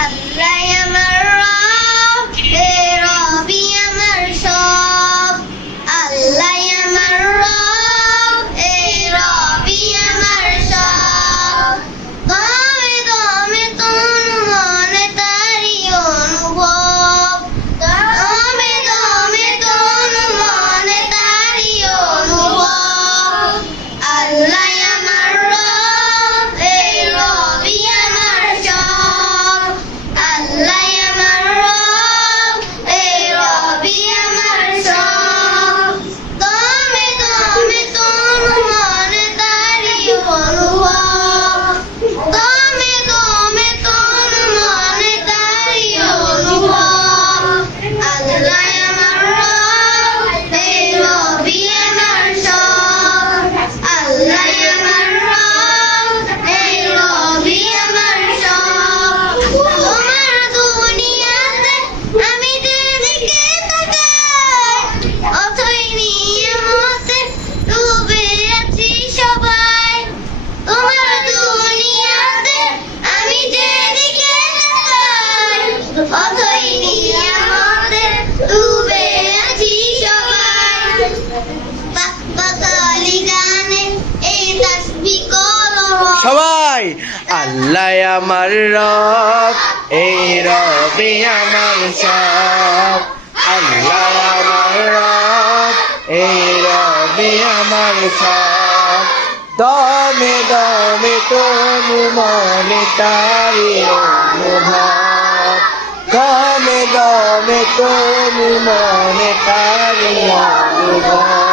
আল্লাহ আমার রব, এ রবি আমার সব। আল্লাহ আমার রব, এ রবি আমার সব। দমে দমে তন মনে তারি অনুভব। দমে দমে তন মনে তারি অনুভব। আল্লাহ আমার রব, এ রবি আমার সব। আল্লাহ আমার রব, এ রবি আমার সব। দমে দমে তন মনে তারি অনুভব। দমে দমে তন মনে তারি অনুভব। আল্লাহ আমার রব, এ রবি আমার সব। আল্লাহ আমার রব, এ রবি আমার সব। তোমার দুনিয়াতে আমি যেদিকে তাকাই, অথই নিয়ামতে ডুবে আছি সবাই। তোমার দুনিয়াতে আমি যেদিকে তাকাই, অথই নিয়ামতে ডুবে আছি সবাই। পাকালি গানে এই তাসবিহ কলম সবাই আল্লাহ আমার রব, এই রবি আমার সব। আল্লাহ আমার রব, এই রবি আমার সব। দমে দমে তনু মনে তারি অনুভব। দমে দমে তনু মনে তারি অনুভব।